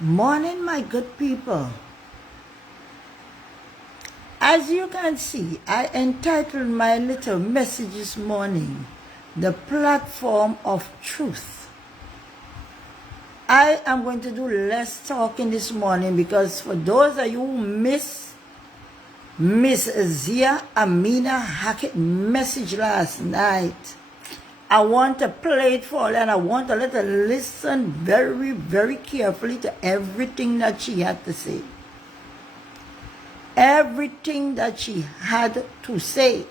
Morning, my good people. As you can see, I entitled my little message this morning, The Platform of Truth. I am going to do less talking this morning because for those of you who miss Zia Amina Hacket message last night, I want to play it for her and I want to let her listen very, very carefully to everything that she had to say. Everything that she had to say.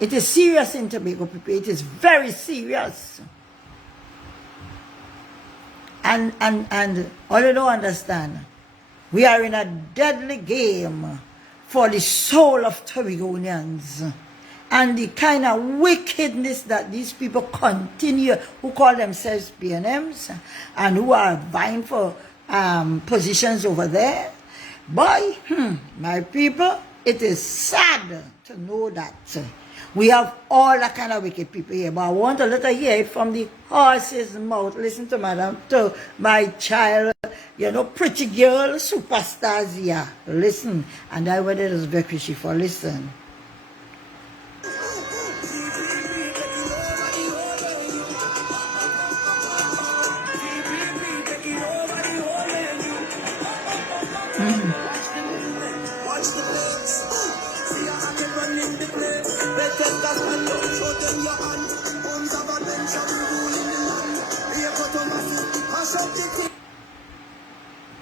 It is serious in Tobago, people. It is very serious. And all you don't understand, we are in a deadly game for the soul of Tobagonians. And the kind of wickedness that these people continue, who call themselves PNMs, and who are vying for positions over there. Boy, my people, it is sad to know that we have all that kind of wicked people here. But I want to let her hear it from the horse's mouth. Listen to madam, to my child, pretty girl, superstar Zia. Listen, and I went to very she for listen.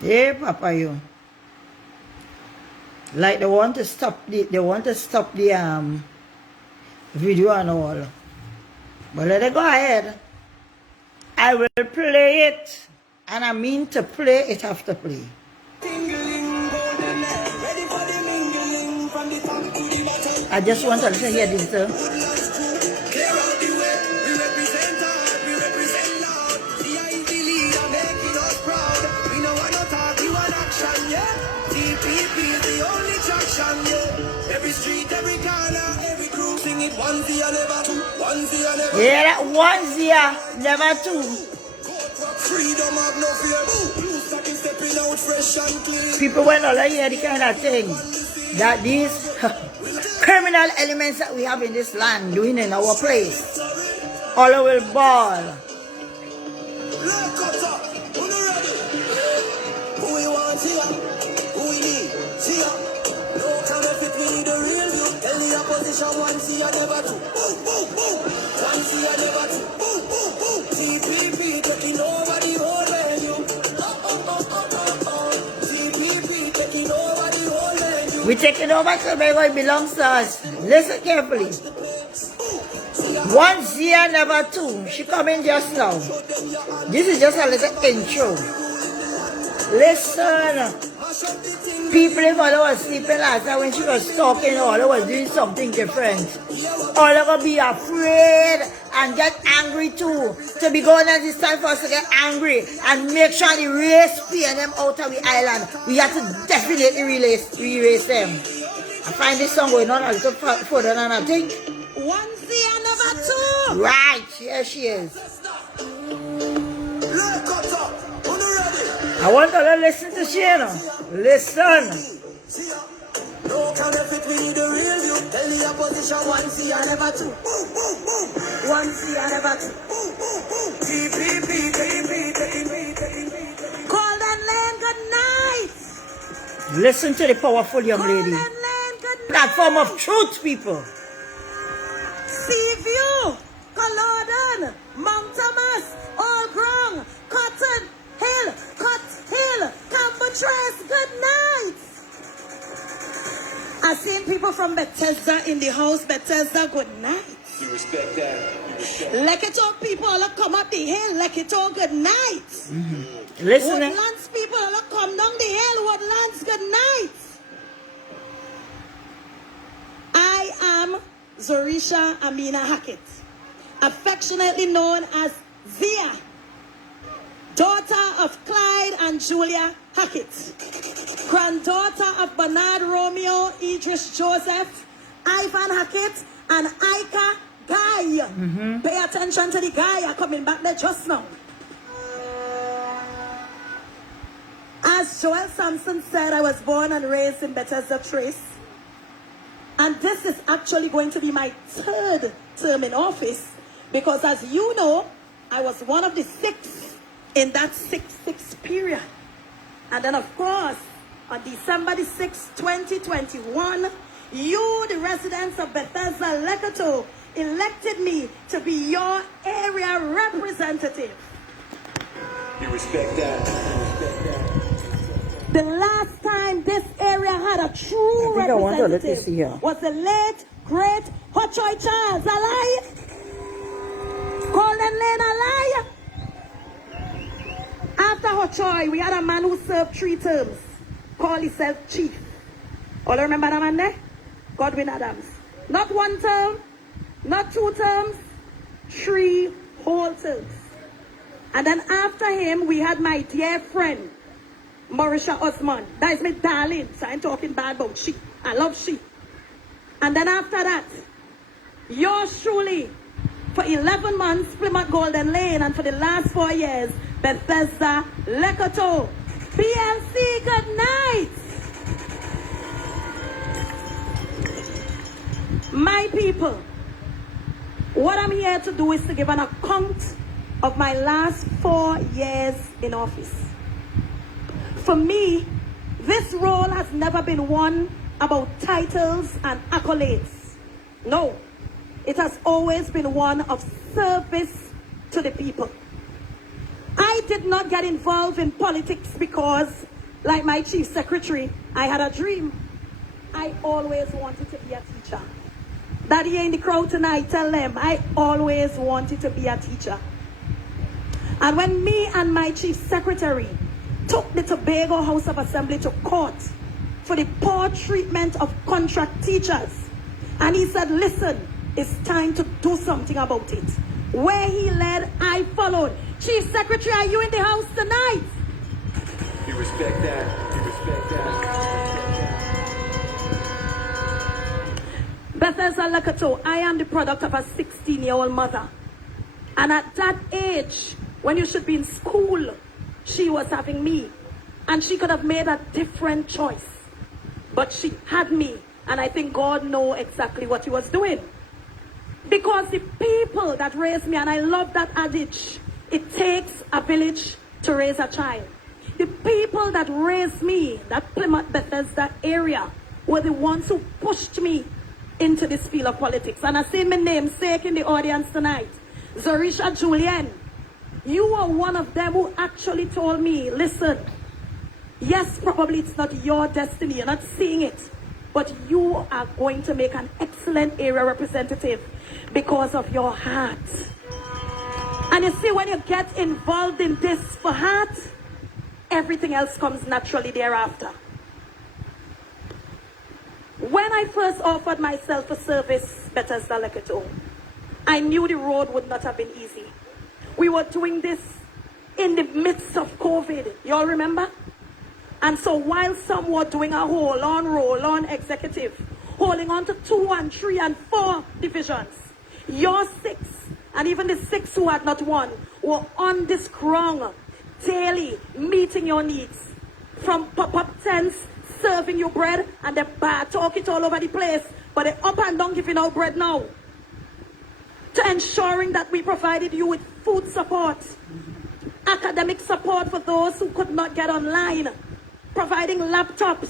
Hey, Papa, you. Like they want to stop the video and all. But let it go ahead. I will play it, and I mean to play it after play. I just want to hear this though. Yeah, that one Zia, never two. People when all hear the kind of thing that these criminal elements that we have in this land doing in our place, all will ball. One Zia never two. One Zia never two. TPP taking over the whole venue. TPP taking over the whole venue. We're taking over Tobago, it belongs to us. Listen carefully. One Zia never two. She coming just now. This is just a little intro. Listen. People in mother was sleeping last night when she was talking, all was doing something different. All of us be afraid and get angry too. To be going at this time for us to get angry and make sure the race PNM out of the island. We have to definitely erase them. I find this song going on a little further than I think. One Zia never two. Right, here she is. I want to listen to Shana. Listen. No counterfeit, we need the real you. Tell the opposition one Zia never two. One Zia never two. Call that land good night. Listen to the powerful young lady. Call that land good Platform night. of truth, people. Sea View, Culloden, Mount Thomas, All Grong, Cotton Hill, Cambotrace, good night. I've seen people from Bethesda in the house. Bethesda, good night. You respect that. Leketo people all come up the hill. Leketo, good night. Listen. Woodlands people all come down the hill. Woodlands, good night. I am Zia Amina Hacket, affectionately known as Zia, daughter of Clyde and Julia Hacket, granddaughter of Bernard Romeo, Idris Joseph, Ivan Hacket, and Ika Guy. Pay attention to the guy coming back there just now. Joel Sampson said I was born and raised in Bethesda Trace. And this is actually going to be my third term in office because, as you know, I was one of the 6 in that 6-6 period. And then, of course, on December the 6th, 2021, you, the residents of Bethesda, Lekoto, elected me to be your area representative. You respect that. The last time this area had a true representative was the late, great Hochoy Charles. Alive? Golden Lane alive? After Hochoy, we had a man who served 3 terms, called himself Chief. All remember that man there? Godwin Adams. Not 1 term, not 2 terms, 3 whole terms. And then after him, we had my dear friend, Marisha Osman. That is my darling, so I'm talking bad about she. I love she. And then after that, yours truly, for 11 months, Plymouth Golden Lane, and for the last 4 years, Bethesda Lekoto. PLC, good night. My people, what I'm here to do is to give an account of my last 4 years in office. For me, this role has never been one about titles and accolades. No, it has always been one of service to the people. I did not get involved in politics because, like my chief secretary, I had a dream. I always wanted to be a teacher. That here in the crowd tonight, tell them, I always wanted to be a teacher. And when me and my chief secretary took the Tobago House of Assembly to court for the poor treatment of contract teachers, and he said, listen, it's time to do something about it. Where he led, I followed. Chief Secretary, are you in the house tonight? You respect that. You respect that. Bethesda Lekoto, I am the product of a 16-year-old mother. And at that age, when you should be in school, she was having me. And she could have made a different choice. But she had me. And I think God knows exactly what he was doing. Because the people that raised me, and I love that adage, it takes a village to raise a child. The people that raised me, that Plymouth Bethesda area, were the ones who pushed me into this field of politics. And I say my namesake in the audience tonight, Zorisha Julian. You are one of them who actually told me, listen, yes, probably it's not your destiny, you're not seeing it, but you are going to make an excellent area representative because of your heart. And you see, when you get involved in this for heart, everything else comes naturally thereafter. When I first offered myself for service, Bethesda Lekoto, I knew the road would not have been easy. We were doing this in the midst of COVID. You all remember? And so while some were doing a roll-on executive, holding on to 2 and 3 and 4 divisions, your 6, and even the 6 who had not won, were on this ground daily, meeting your needs. From pop-up tents, serving you bread, and they talk it all over the place, but they up and down giving out bread now. To ensuring that we provided you with food support, academic support for those who could not get online, providing laptops,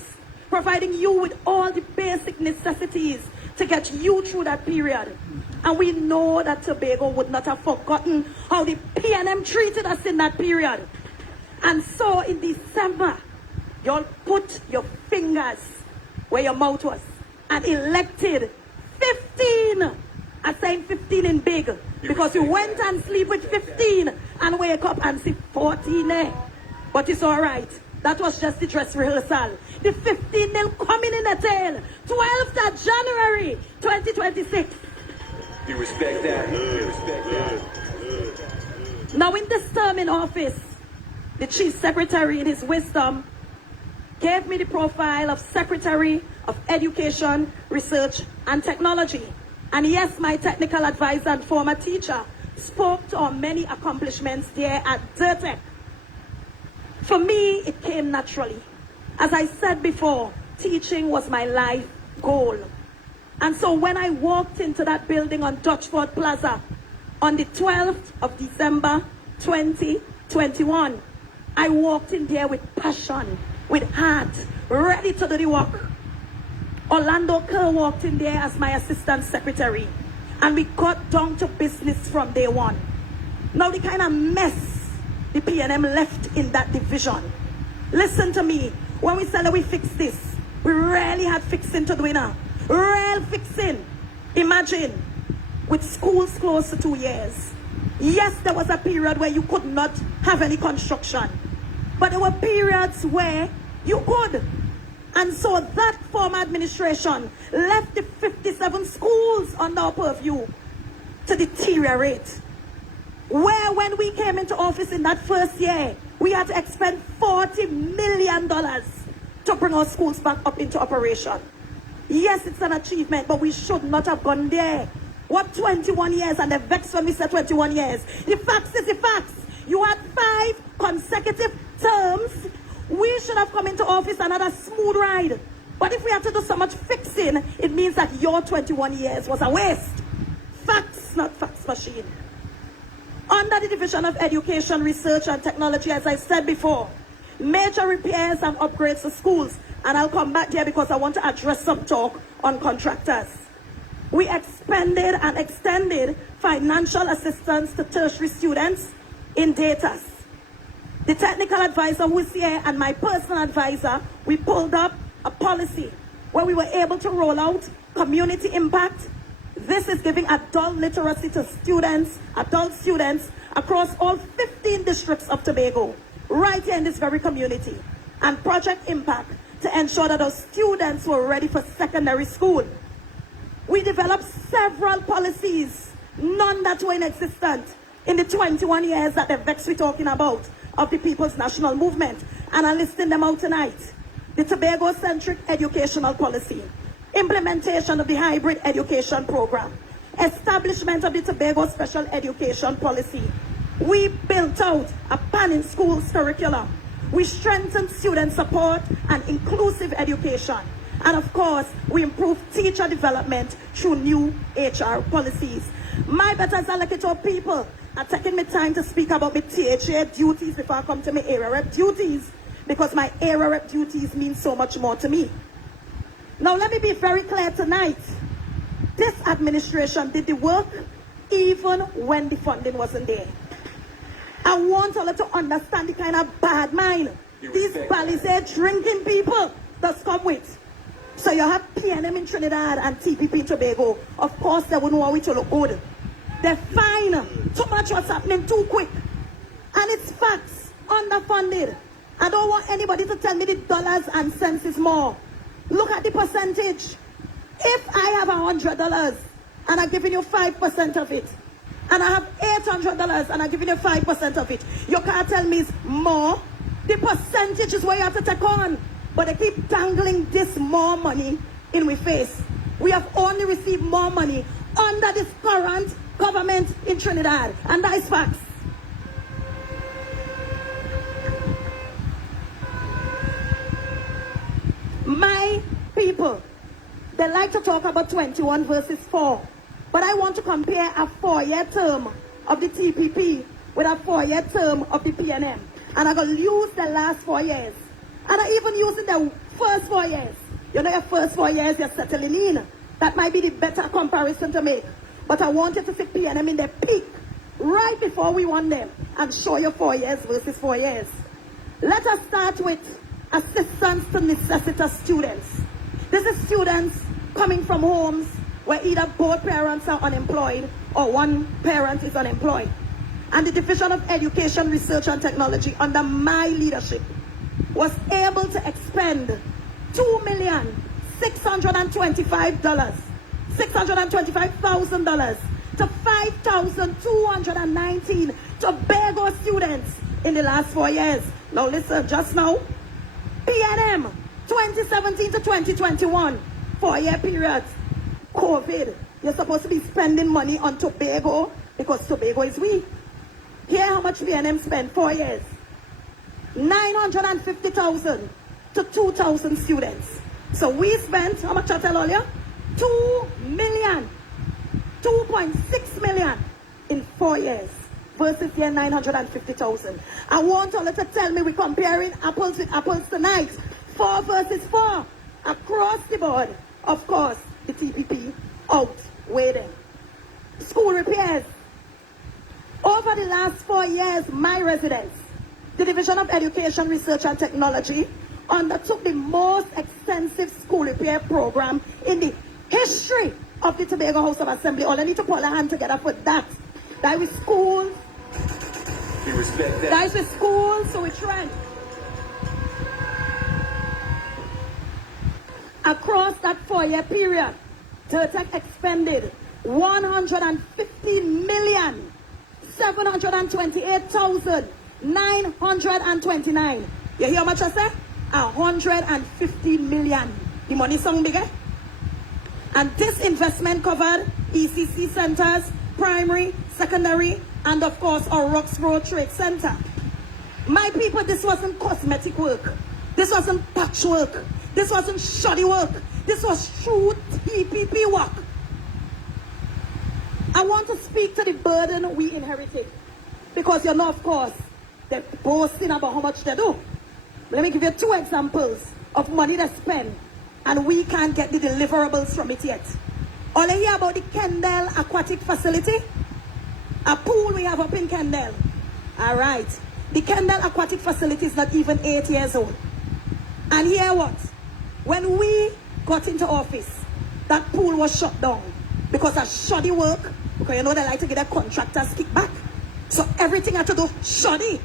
providing you with all the basic necessities to get you through that period. And we know that Tobago would not have forgotten how the PNM treated us in that period. And so in December, y'all put your fingers where your mouth was and elected 15. I saying 15 in big because you went and sleep with 15 and wake up and see 14 there. But it's all right. That was just the dress rehearsal. The 15 they'll coming in the tail. 12th of January 2026. You respect that. You respect that. Now in this term in office, the Chief Secretary in his wisdom gave me the profile of Secretary of Education, Research and Technology. And yes, my technical advisor and former teacher spoke to our many accomplishments there at DIRTEC. For me, it came naturally. As I said before, teaching was my life goal. And so when I walked into that building on Dutchford Plaza on the 12th of December 2021, I walked in there with passion, with heart, ready to do the work. Orlando Kerr walked in there as my assistant secretary, and we got down to business from day one. Now the kind of mess the P&M left in that division. Listen to me, when we said that we fix this, we really had fixing to do now. Real fixing. Imagine, with schools closed for 2 years. Yes, there was a period where you could not have any construction, but there were periods where you could. And so that former administration left the 57 schools under our purview to deteriorate. Where when we came into office in that first year, we had to expend $40 million to bring our schools back up into operation. Yes, it's an achievement, but we should not have gone there. What 21 years, and the vex when we said 21 years. The facts is the facts. You had 5 consecutive terms. We should have come into office and had a smooth ride. But if we had to do so much fixing, it means that your 21 years was a waste. Facts, not facts machine. Under the Division of Education, Research and Technology, as I said before, major repairs and upgrades to schools. And I'll come back here because I want to address some talk on contractors. We expanded and extended financial assistance to tertiary students in data. The technical advisor who is here and my personal advisor, we pulled up a policy where we were able to roll out community impact. This is giving adult literacy to students, adult students across all 15 districts of Tobago, right here in this very community. And Project Impact to ensure that our students were ready for secondary school. We developed several policies, none that were inexistent in the 21 years that the vex we're talking about of the People's National Movement, and I'm listing them out tonight. The Tobago-centric educational policy, implementation of the hybrid education program, establishment of the Tobago special education policy. We built out a pan-in-schools curriculum. We strengthened student support and inclusive education. And of course, we improved teacher development through new HR policies. My better Zalakito people are taking me time to speak about my THA duties before I come to my area rep duties, because my area rep duties mean so much more to me. Now let me be very clear tonight. This administration did the work even when the funding wasn't there. I want all of you to understand the kind of bad mind these Balizé drinking people does come with. So you have P&M in Trinidad and TPP in Tobago. Of course, they wouldn't want it to look good. They're fine. Too much was happening too quick. And it's facts, underfunded. I don't want anybody to tell me the dollars and cents is more. Look at the percentage. If I have $100 and I'm giving you 5% of it, and I have $800 and I'm giving you 5% of it, you can't tell me it's more. The percentage is what you have to take on. But they keep dangling this more money in our face. We have only received more money under this current government in Trinidad. And that is facts. My people, they like to talk about 21 verses 4. But I want to compare a 4-year term of the TPP with a 4-year term of the P&M. And I'm going to use the last 4 years. And I even using the first 4 years. You know, your first 4 years, you're settling in. That might be the better comparison to make. But I want you to see P&M in their peak right before we won them and show you 4 years versus 4 years. Let us start with assistance to necessitous students. This is students coming from homes where either both parents are unemployed or one parent is unemployed. And the Division of Education, Research and Technology under my leadership was able to expend $625,000 to 5,219 Tobago students in the last 4 years. Now listen, just now, P&M 2017 to 2021, 4-year period, COVID. You're supposed to be spending money on Tobago because Tobago is weak. Here how much P&M spent 4 years. 950,000 to 2,000 students. So we spent, how much I tell earlier? 2 million, 2.6 million in 4 years versus year 950,000. I want all to tell me we're comparing apples with apples tonight. 4 versus 4 across the board. Of course, the TPP outweighing. School repairs. Over the last 4 years, my residents, the Division of Education, Research and Technology, undertook the most extensive school repair program in the history of the Tobago House of Assembly. All I need to put a hand together for that. That with schools. We respect that. That is with schools, so we try. Across that 4-year period, Turtec expended 150,728,929. You hear how much I said? 150 million. The money sound bigger? And this investment covered ECC centers, primary, secondary, and of course our Rocks Road Trade Center. My people, this wasn't cosmetic work. This wasn't patchwork. This wasn't shoddy work. This was true TPP work. I want to speak to the burden we inherited. Because you know, of course, they're boasting about how much they do. Let me give you 2 examples of money they spend, and we can't get the deliverables from it yet. All I hear about the Kendall Aquatic Facility, a pool we have up in Kendall. All right. The Kendall Aquatic Facility is not even 8 years old. And hear what? When we got into office, that pool was shut down because of shoddy work, because you know they like to get their contractors kickback. So everything had to do shoddy.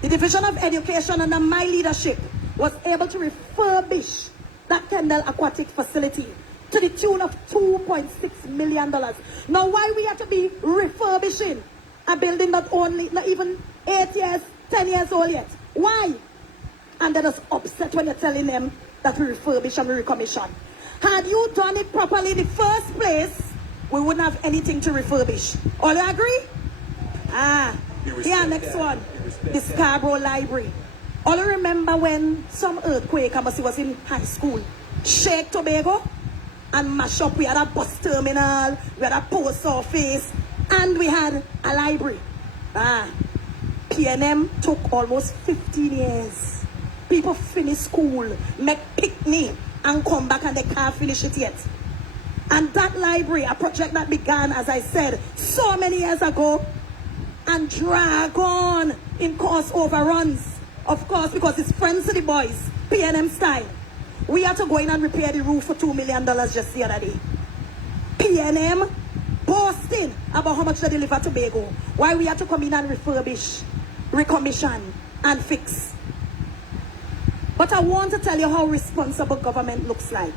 The Division of Education under my leadership was able to refurbish that Kendall Aquatic Facility to the tune of $2.6 million. Now why we have to be refurbishing a building not even 8 years, 10 years old yet? Why? And they're just upset when you're telling them that we refurbish and we recommission. Had you done it properly in the first place, we wouldn't have anything to refurbish. All you agree? Here, next one. The Scarborough Library. All you remember when some earthquake, I must say was in high school, shake Tobago and mash up. We had a bus terminal, we had a post office, and we had a library. PNM took almost 15 years. People finish school, make picnic, and come back and they can't finish it yet. And that library, a project that began, as I said, so many years ago, and drag on in cost overruns. Of course, because it's friends to the boys, PNM style. We had to go in and repair the roof for $2 million just the other day. PNM boasting about how much they deliver to Tobago. Why we had to come in and refurbish, recommission, and fix. But I want to tell you how responsible government looks like.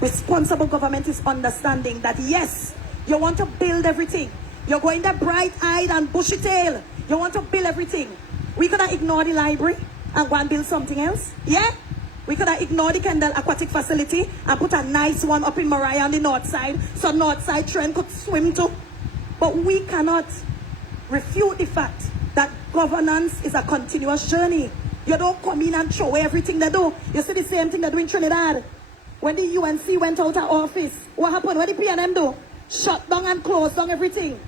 Responsible government is understanding that yes, you want to build everything. You're going there bright-eyed and bushy-tailed. You want to build everything. We could have ignored the library and go and build something else. Yeah? We could have ignored the Kendall Aquatic Facility and put a nice one up in Mariah on the north side so north side trend could swim to. But we cannot refute the fact that governance is a continuous journey. You don't come in and throw away everything they do. You see the same thing they do in Trinidad. When the UNC went out of office, what happened? What did PNM do? Shut down and close down everything.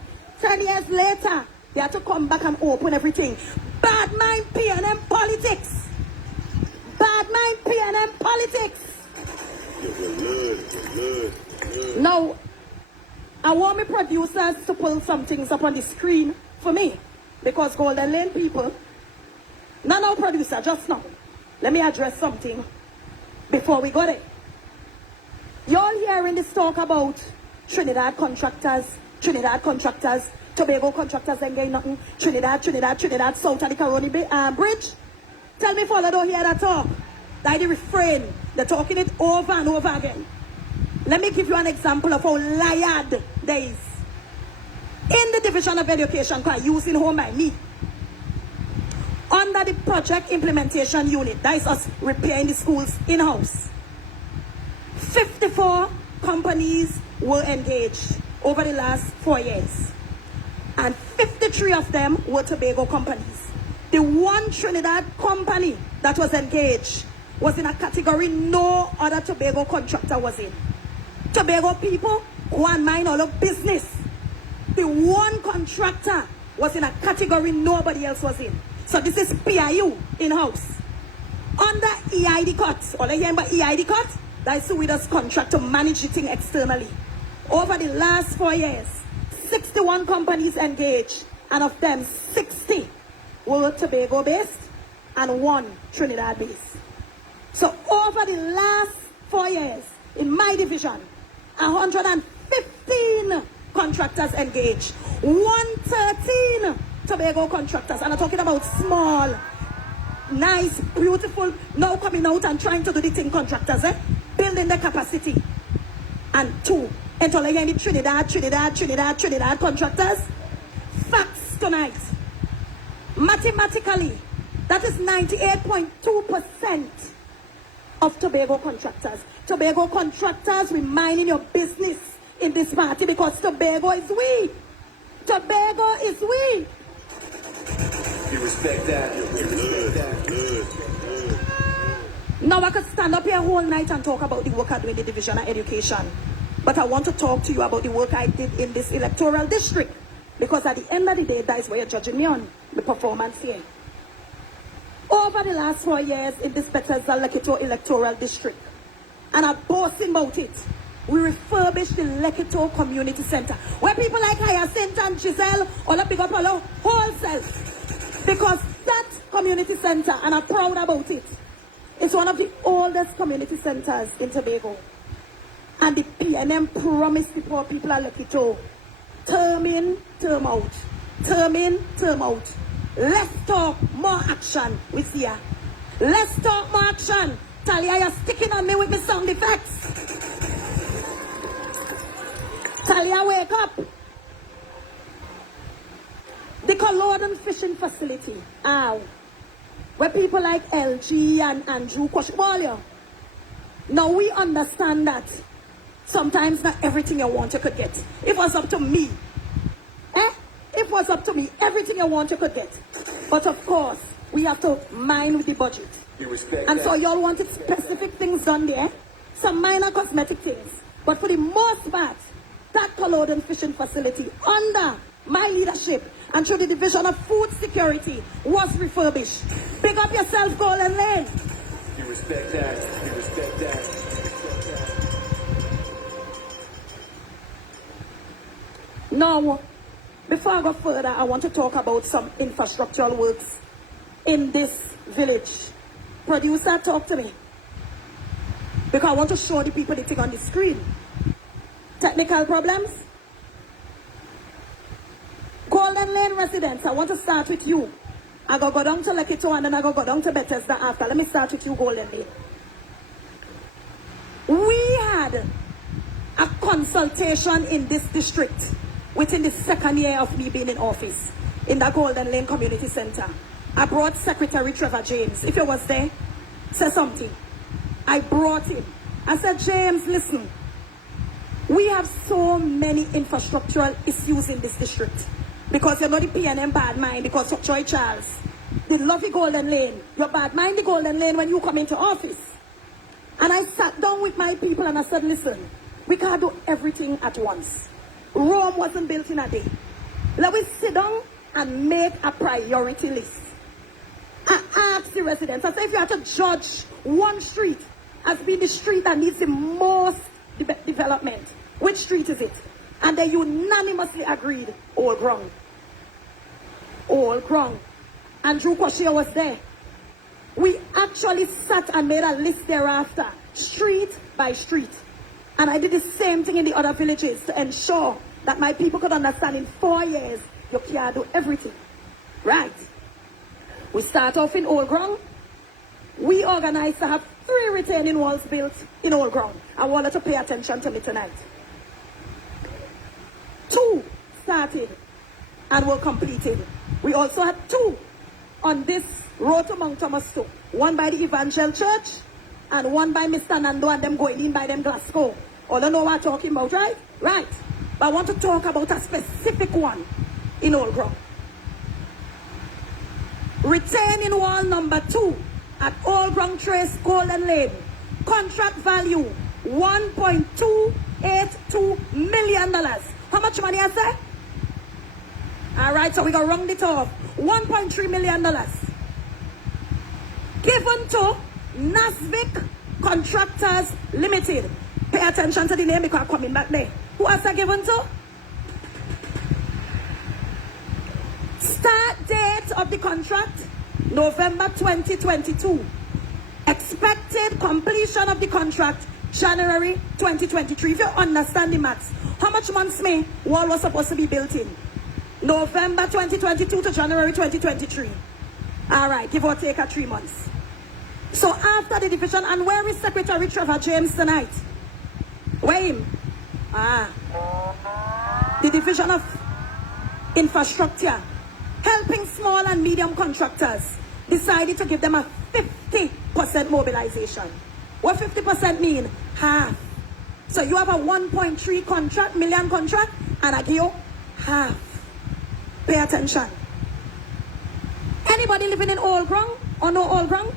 10 years later, they had to come back and open everything. Bad mind PNM politics. Bad mind PNM politics. Now, I want my producers to pull some things up on the screen for me. Because Golden Lane people, no, producer, just now. Let me address something before we go there. You're hearing this talk about Trinidad contractors, Tobago contractors ain't getting nothing. Trinidad, south of the Caroni Bridge. Tell me if all I don't hear that talk. That's the refrain. They're talking it over and over again. Let me give you an example of how lied there is. In the Division of Education, using home by me, under the project implementation unit, that is us repairing the schools in-house, 54 companies were engaged over the last 4 years. And 53 of them were Tobago companies. The one Trinidad company that was engaged was in a category no other Tobago contractor was in. Tobago people go and mind all of business. The one contractor was in a category nobody else was in. So this is PIU in-house. Under EID cut, all I hear about EID cut, that is with us contract to manage the thing externally. Over the last 4 years, 61 companies engaged, and of them 60 were Tobago based and 1 Trinidad based. So over the last 4 years, in my division, 115 contractors engaged, 113 Tobago contractors, and I'm talking about small, nice, beautiful, now coming out and trying to do the thing contractors, building the capacity. And 2, Trinidad contractors. Facts tonight. Mathematically, that is 98.2% of Tobago contractors. Tobago contractors, we minding your business in this party because Tobago is we. Tobago is we. You respect that. You respect that. Good. Now I could stand up here whole night and talk about the work I do in the Division of Education. But I want to talk to you about the work I did in this electoral district. Because at the end of the day, that is what you're judging me on, the performance here. Over the last 4 years in this Bethesda Lekito electoral district, and I'm boasting about it, we refurbished the Lekito Community Center, where people like Hyacinth and Giselle all up big up all whole self. Because that community center, and I'm proud about it, it's one of the oldest community centers in Tobago. And the PNM promised the poor people of Lekito, term in, term out. Term in, term out. Less talk, more action with Zia. Less talk, more action. Talia, you're sticking on me with my sound effects. Talia, wake up. The Culloden fishing facility, where people like LG and Andrew Koshwalio. Now we understand that sometimes not everything you want you could get. If it was up to me, if it was up to me, everything you want you could get. But of course, we have to mind with the budget. You respect and that. so y'all wanted specific things done there, some minor cosmetic things. But for the most part, that Culloden fishing facility under my leadership and through the Division of Food Security was refurbished. Pick up yourself, Golden Lane. You respect that. You respect that. Now, before I go further, I want to talk about some infrastructural works in this village. Producer, talk to me. Because I want to show the people the thing on the screen. Technical problems? Golden Lane residents, I want to start with you. I go down to Lekito and then I go down to Bethesda after. Let me start with you, Golden Lane. We had a consultation in this district within the second year of me being in office in the Golden Lane Community Center. I brought Secretary Trevor James. If he was there, say something. I brought him. I said, James, listen. We have so many infrastructural issues in this district. Because you're not the PNM bad mind because of Troy Charles. They love the Golden Lane. You're bad mind the Golden Lane when you come into office. And I sat down with my people and I said, listen, we can't do everything at once. Rome wasn't built in a day. Let us sit down and make a priority list. I asked the residents, I said, if you have to judge one street as being the street that needs the most development, which street is it? And they unanimously agreed, Old Ground. Old Ground. Andrew Koshia was there. We actually sat and made a list thereafter, street by street. And I did the same thing in the other villages to ensure that my people could understand in 4 years, you can't do everything. Right. We start off in Old Ground. We organized to have 3 retaining walls built in Old Ground. I want you to pay attention to me tonight. 2 started and were completed. We also had 2 on this road to Mount Thomas too. One by the Evangel Church and one by Mr. Nando and them going in by them Glasgow. All you know what I'm talking about, right? Right. But I want to talk about a specific one in Old Ground. Retaining wall number 2 at Old Ground Trace, Golden Lane. Contract value $1.282 million. How much money I say? Alright, so we gonna round it off. $1.3 million. Given to Nasvik Contractors Limited. Pay attention to the name because I'm coming back there. Who has that given to? Start date of the contract, November 2022. Expected completion of the contract, January 2023. If you understand the maths, how much months may wall was supposed to be built in? November 2022 to January 2023. All right, give or take 3 months. So after the division, and where is Secretary Trevor James tonight? Where him? The Division of Infrastructure, helping small and medium contractors, decided to give them a 50% mobilization. What 50% mean? Half. So you have a 1.3 million contract, and I give you half. Pay attention. Anybody living in Old Ground or no Old Ground?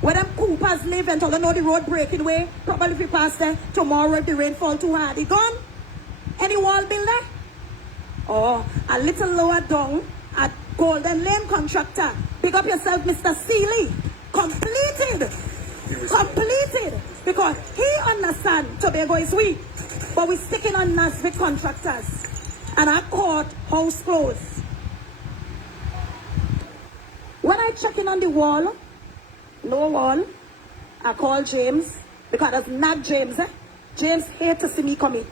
Where them Coopers live and all know the road breaking way, probably if you pass there tomorrow if the rain fall too hard, it gone? Any wall builder? Oh, a little lower down at Golden Lane Contractor. Pick up yourself, Mr. Seeley. Completed. Because he understand Tobago is weak. But we're sticking on Nasvik Contractors. And our court house closed. When I check in on the wall, no wall, I call James because I just nag James. James hate to see me coming.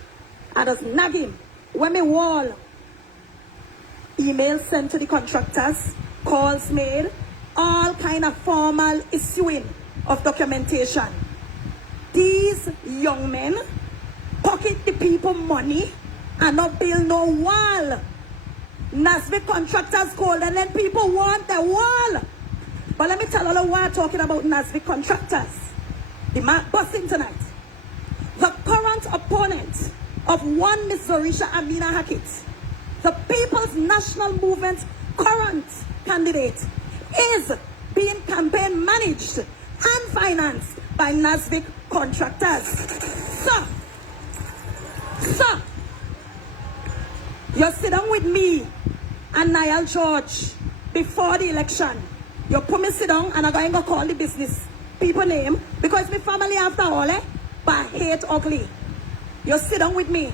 I just nag him. When me wall, email sent to the contractors, calls made, all kind of formal issuing of documentation. These young men pocket the people money and not build no wall. Nasvik Contractors called and then people want the wall. But let me tell you why I'm talking about Nasvik Contractors. The man busting tonight. The current opponent of one Miss Zia Amina Hacket, the People's National Movement current candidate, is being campaign managed and financed by Nasvik Contractors. So, you sit down with me and Niall George before the election. You put me sit down and I'm going to call the business people name because my family after all, but I hate ugly. You sit down with me.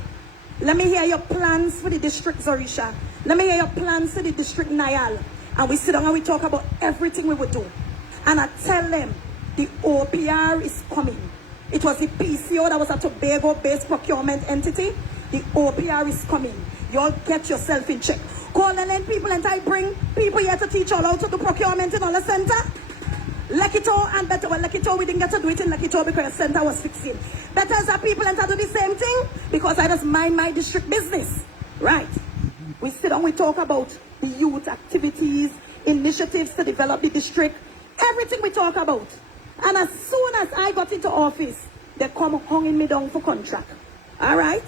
Let me hear your plans for the district, Zorisha. Let me hear your plans for the district, Niall. And we sit down and we talk about everything we would do. And I tell them the OPR is coming. It was the PCO that was a Tobago-based procurement entity. The OPR is coming. You all get yourself in check. Call and then people and I bring people here to teach all how to do procurement in all the center. Lekito and better. Well, Lekito, we didn't get to do it in Lekito because the center was fixing. Better as our people and I do the same thing because I just mind my district business. Right. We sit down, we talk about the youth activities, initiatives to develop the district, everything we talk about. And as soon as I got into office, they come hanging me down for contract. All right?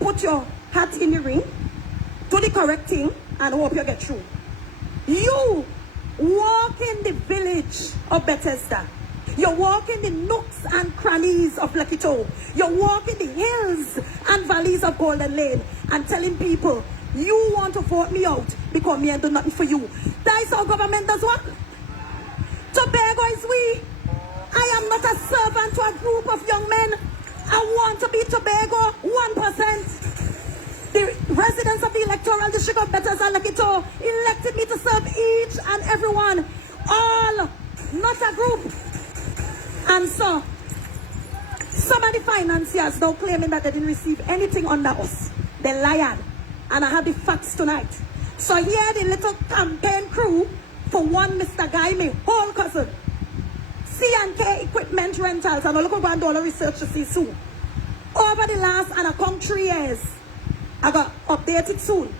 Put your hat in the ring, do the correct thing, and hope you get through. You walk in the village of Bethesda. You walk in the nooks and crannies of Lekito. You walk in the hills and valleys of Golden Lane and telling people, you want to vote me out because me ain't do nothing for you. That is how government does work. Tobago is we. I am not a servant to a group of young men. I want to be Tobago 1%. The residents of the electoral district of Bethesda and Lekito elected me to serve each and everyone. All, not a group. And so, some of the financiers now claiming that they didn't receive anything under us. They lied. And I have the facts tonight. So here the little campaign crew for one Mr. Guy, my whole cousin. C&K Equipment Rentals, and I'll look at all the research to see soon. Over the last, and I come 3 years, I got updated soon.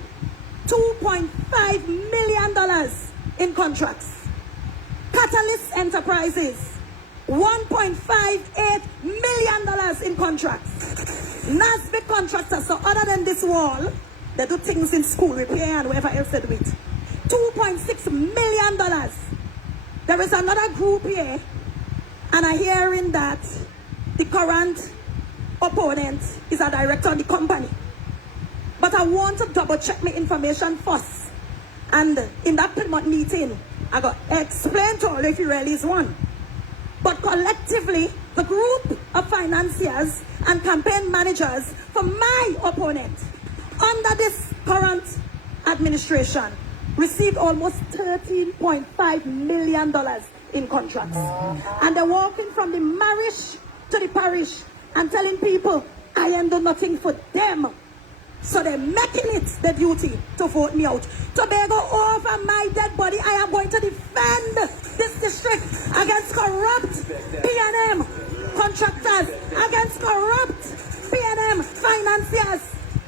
$2.5 million in contracts. Catalyst Enterprises, $1.58 million in contracts. Nasvik Contractors, so other than this wall, they do things in school, repair and whatever else they do it. $2.6 million. There is another group here, and I'm hearing that the current opponent is a director of the company. But I want to double check my information first. And in that Plymouth meeting, I got explained to all if he really is one. But collectively, the group of financiers and campaign managers for my opponent under this current administration received almost $13.5 million in contracts. And they're walking from the parish to the parish and telling people, I ain't do nothing for them. So they're making it their duty to vote me out. Tobago, over my dead body, I am going to defend this district against corrupt P&M contractors, against corrupt P&M financiers.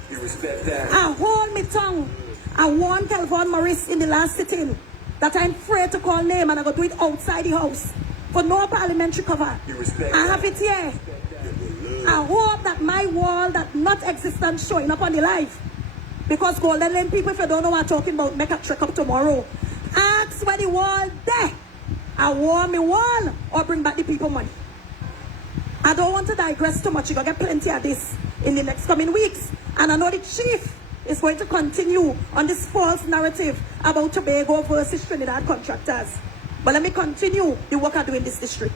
You respect that? I hold my tongue. I warned Kelvin Morris in the last sitting that I'm afraid to call name and I'm going to do it outside the house for no parliamentary cover. You respect I have it here. I hope that my wall that not existent showing up on the live. Because Golden Lane people, if you don't know what I'm talking about, make a trek up tomorrow. Ask where the wall there. I warn me wall or bring back the people money. I don't want to digress too much. You're going to get plenty of this in the next coming weeks. And I know the chief is going to continue on this false narrative about Tobago versus Trinidad contractors. But let me continue the work I do in this district.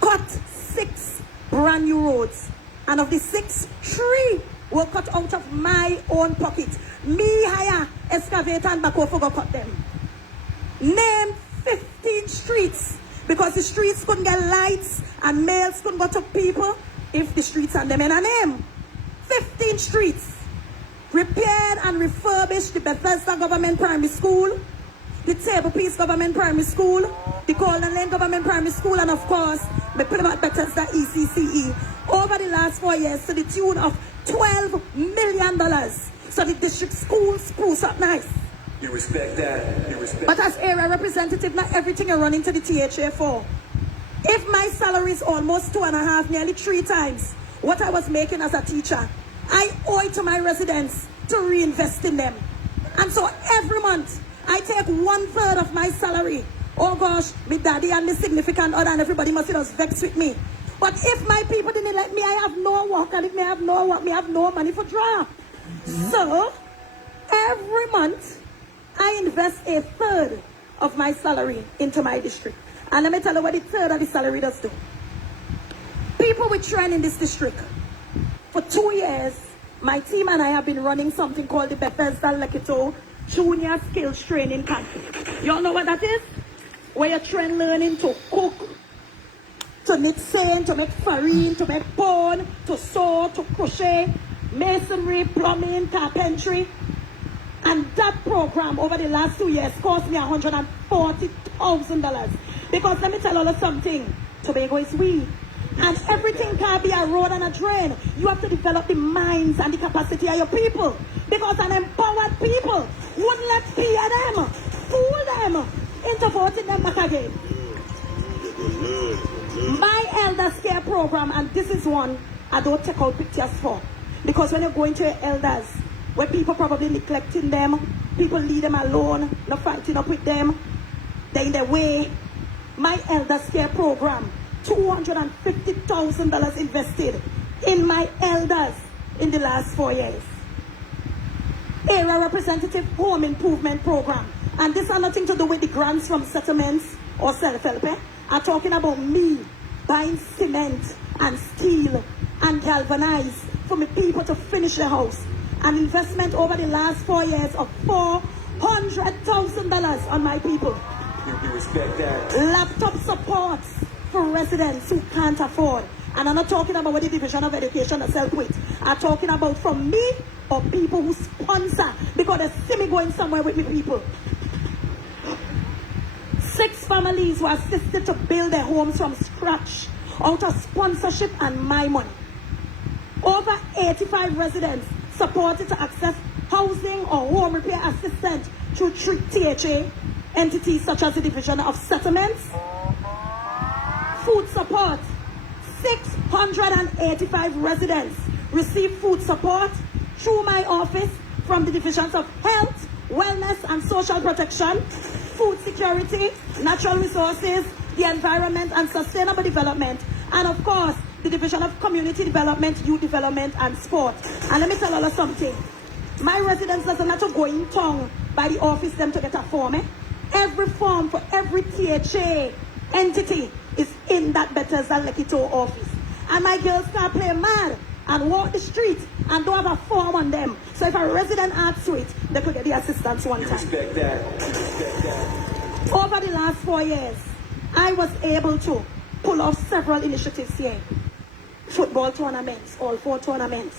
Cut 6 brand new roads, and of the 6, 3 were cut out of my own pocket. Me hire excavator and backhoe for go cut them. Name 15 streets because the streets couldn't get lights and mails couldn't go to people if the streets and them in a name. 15 streets. Repaired and refurbished the Bethesda Government Primary School, the Table Peace Government Primary School, the Golden Lane Government Primary School, and of course, the Plymouth Bethesda ECCE over the last 4 years to the tune of $12 million. So the district schools spruce up nice. You respect that? You respect. But as area representative, not everything you're running to the THA for. If my salary is almost 2.5, nearly 3 times what I was making as a teacher, I owe it to my residents to reinvest in them. And so every month, I take 1/3 of my salary. Oh gosh, my daddy and my significant other and everybody must be just vexed with me. But if my people didn't let me, I have no work. And if me have no work, me have no money for draft. So, every month, I invest 1/3 of my salary into my district. And let me tell you what the 1/3 of the salary does do. People with train in this district. For 2 years, my team and I have been running something called the Bethesda Lekito Junior Skills Training Camp. Y'all know what that is? Where you train learning to cook, to knit seam, to make farine, to make bone, to sew, to crochet, masonry, plumbing, carpentry. And that program over the last 2 years cost me $140,000. Because let me tell you something, Tobago is we. And everything can't be a road and a drain. You have to develop the minds and the capacity of your people. Because an empowered people wouldn't let P&M fool them into voting them back again. My elder care program, and this is one I don't take out pictures for. Because when you're going to your elders, where people probably neglecting them, people leave them alone, not fighting up with them, they're in their way. My elder care program, $250,000 invested in my elders in the last 4 years. Area Representative Home Improvement Program. And this has nothing to do with the grants from settlements or self-help. I'm talking about me buying cement and steel and galvanized for my people to finish their house. An investment over the last 4 years of $400,000 on my people. You respect that? Laptop support for residents who can't afford. And I'm not talking about what the Division of Education itself with. I'm talking about from me or people who sponsor because they see me going somewhere with me people. 6 families were assisted to build their homes from scratch out of sponsorship and my money. Over 85 residents supported to access housing or home repair assistance through THA entities such as the Division of Settlements. Food support. 685 residents receive food support through my office from the Divisions of Health, wellness and social protection, food security, natural resources, the environment and sustainable development, and of course, the Division of Community Development, Youth Development and Sport. And let me tell you something. My residents doesn't have to go in town by the office them to get a form. Every form for every THA entity is in that Bethesda Lekito office. And my girls can't play mad and walk the street and don't have a form on them. So if a resident asks to it, they could get the assistance one time. Respect that. Respect that. Over the last 4 years, I was able to pull off several initiatives here. Football tournaments, all 4 tournaments,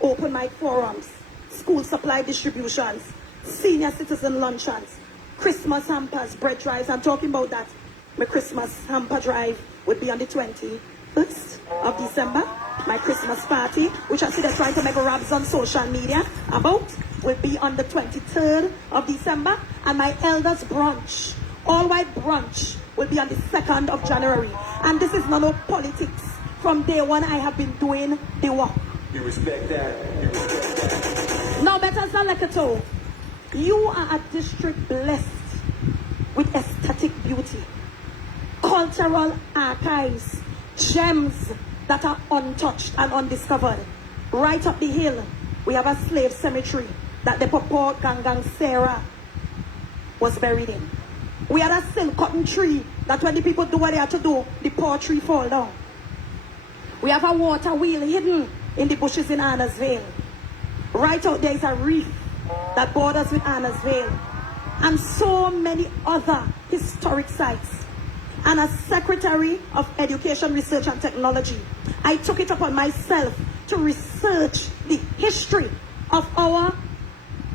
open mic forums, school supply distributions, senior citizen luncheons, Christmas hampers, bread drives. I'm talking about that. My Christmas hamper drive would be on the 21st of December. My Christmas party, which I see they're trying to make rabs on social media about, will be on the 23rd of December. And my elders brunch, all white brunch, will be on the 2nd of January. And this is none of politics. From day one, I have been doing the work. You respect that. You respect that. Now, Bethesda Lekito, you are a district blessed with aesthetic beauty, cultural archives, gems that are untouched and undiscovered. Right up the hill, we have a slave cemetery that the Popo Gangang Sarah was buried in. We had a silk cotton tree that when the people do what they have to do, the poor tree fall down. We have a water wheel hidden in the bushes in Anna's Vale. Right out there is a reef that borders with Anna's Vale. And so many other historic sites. And as Secretary of Education, Research and Technology, I took it upon myself to research the history of our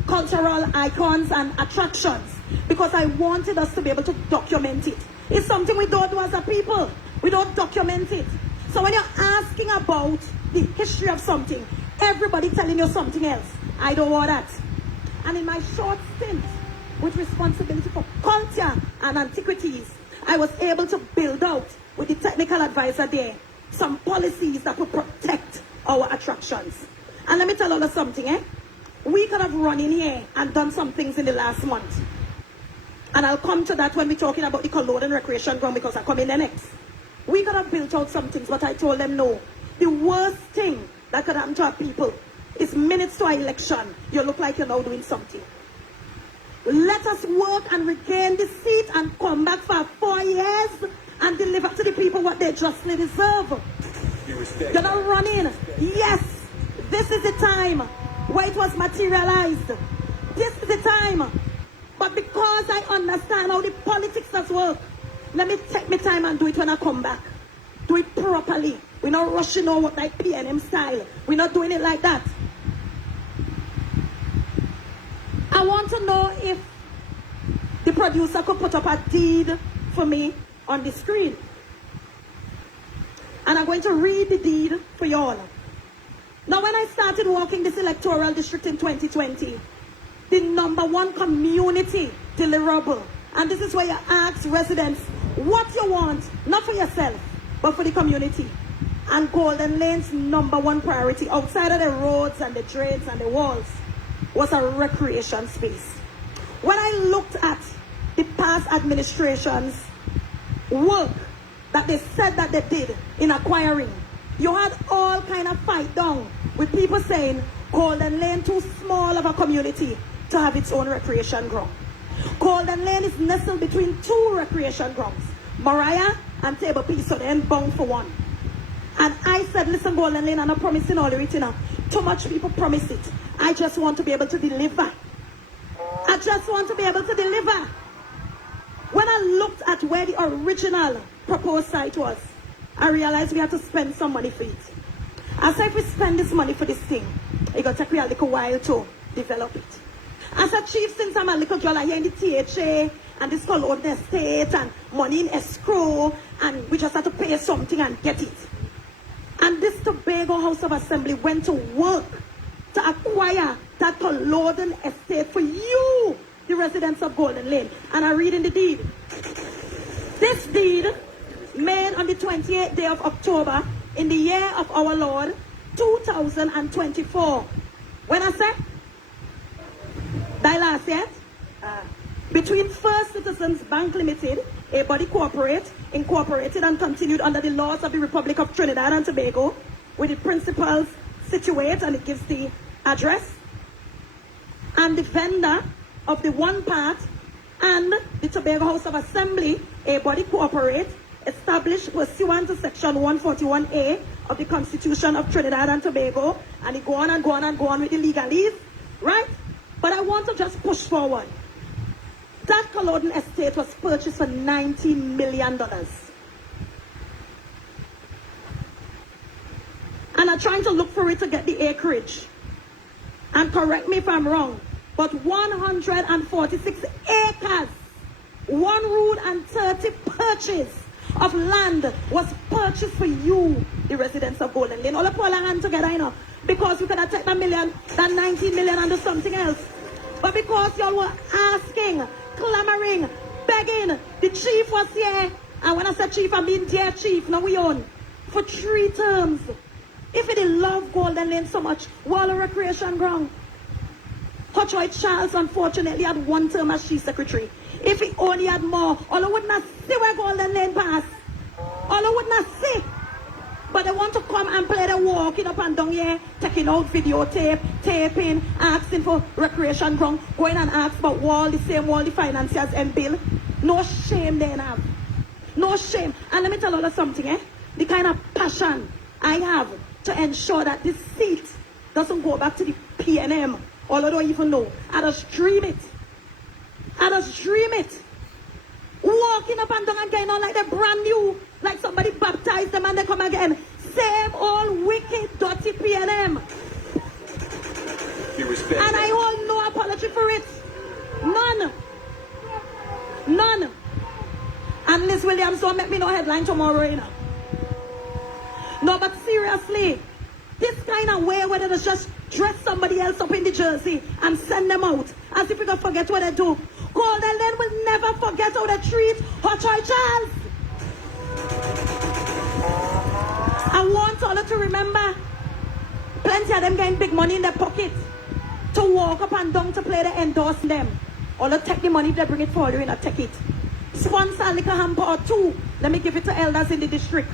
cultural icons and attractions because I wanted us to be able to document it. It's something we don't do as a people. We don't document it. So when you're asking about the history of something, everybody telling you something else. I don't want that. And in my short stint with responsibility for culture and antiquities, I was able to build out with the technical advisor there some policies that would protect our attractions. And let me tell you something, we could have run in here and done some things in the last month. And I'll come to that when we're talking about the Culloden Recreation Ground because I come in the next. We could have built out some things, but I told them no. The worst thing that could happen to our people is minutes to our election, you look like you're now doing something. Let us work and regain the seat and come back for 4 years and deliver to the people what they justly deserve. You're not running. Yes, this is the time where it was materialized. This is the time. But because I understand how the politics does work, let me take my time and do it when I come back. Do it properly. We're not rushing over like PNM style. We're not doing it like that. I want to know if the producer could put up a deed for me on the screen. And I'm going to read the deed for you all. Now, when I started working this electoral district in 2020, the #1 community deliverable, and this is where you ask residents what you want, not for yourself, but for the community. And Golden Lane's #1 priority, outside of the roads and the drains and the walls, was a recreation space. When I looked at the past administration's work that they said that they did in acquiring, you had all kind of fight down with people saying Golden Lane too small of a community to have its own recreation ground. Golden Lane is nestled between 2 recreation grounds, Mariah and Table Peace, so they're bound for one. And I said, listen, Golden Lane, I'm not promising all the written. Too much people promise it. I just want to be able to deliver. I just want to be able to deliver. When I looked at where the original proposed site was, I realized we had to spend some money for it. I said, if we spend this money for this thing, it's going to take me a little while to develop it. I said, Chief, since I'm a little girl here in the THA, and this Culloden estate, and money in escrow, and we just had to pay something and get it. And this Tobago House of Assembly went to work to acquire that Culloden estate for you, the residents of Golden Lane. And I read in the deed. This deed, made on the 28th day of October, in the year of our Lord, 2024. When I say, Die last yet? Between First Citizens Bank Limited, a body corporate, incorporated and continued under the laws of the Republic of Trinidad and Tobago, with the principals situate, and it gives the address, and the vendor of the one part, and the Tobago House of Assembly, a body corporate, established pursuant to Section 141A of the Constitution of Trinidad and Tobago, and it go on and go on and go on with the legalese, right? But I want to just push forward. That Culloden estate was purchased for $19 million. And I'm trying to look for it to get the acreage. And correct me if I'm wrong, but 146 acres, 130 purchase of land was purchased for you, the residents of Golden Lane. All of our hand together, you know, because we could have taken that 19 million and do something else. But because y'all were asking, clamoring, begging, the chief was here. And when I said chief, I mean dear chief, now we own. For 3 terms. If he didn't love Golden Lane so much, Waller Recreation Ground. Hotroy Charles, unfortunately, had 1 term as chief secretary. If he only had more, all I would not see where Golden Lane pass. All I would not see. But they want to come and play the walking up and down here, taking out videotape, taping, asking for recreation ground, going and ask about wall, the same wall the financiers and bill. No shame they have. No shame. And let me tell you something, the kind of passion I have to ensure that this seat doesn't go back to the PNM. All I don't even know. I just dream it. I just dream it. Walking up and down and getting on like they're brand new. Like somebody baptized them and they come again. Same old wicked, dirty PNM. And I hold no apology for it. None. None. And Liz Williams don't make me no headline tomorrow, you know. No, but seriously, this kind of way where they just dress somebody else up in the jersey and send them out as if we can forget what they do. Golden Lane will never forget how they treat Hotroy Charles. I want all of you to remember, plenty of them getting big money in their pocket to walk up and down to play the endorse them. All of take the money, they bring it for you and take it. Sponsor liquor hamper or 2. Let me give it to elders in the district.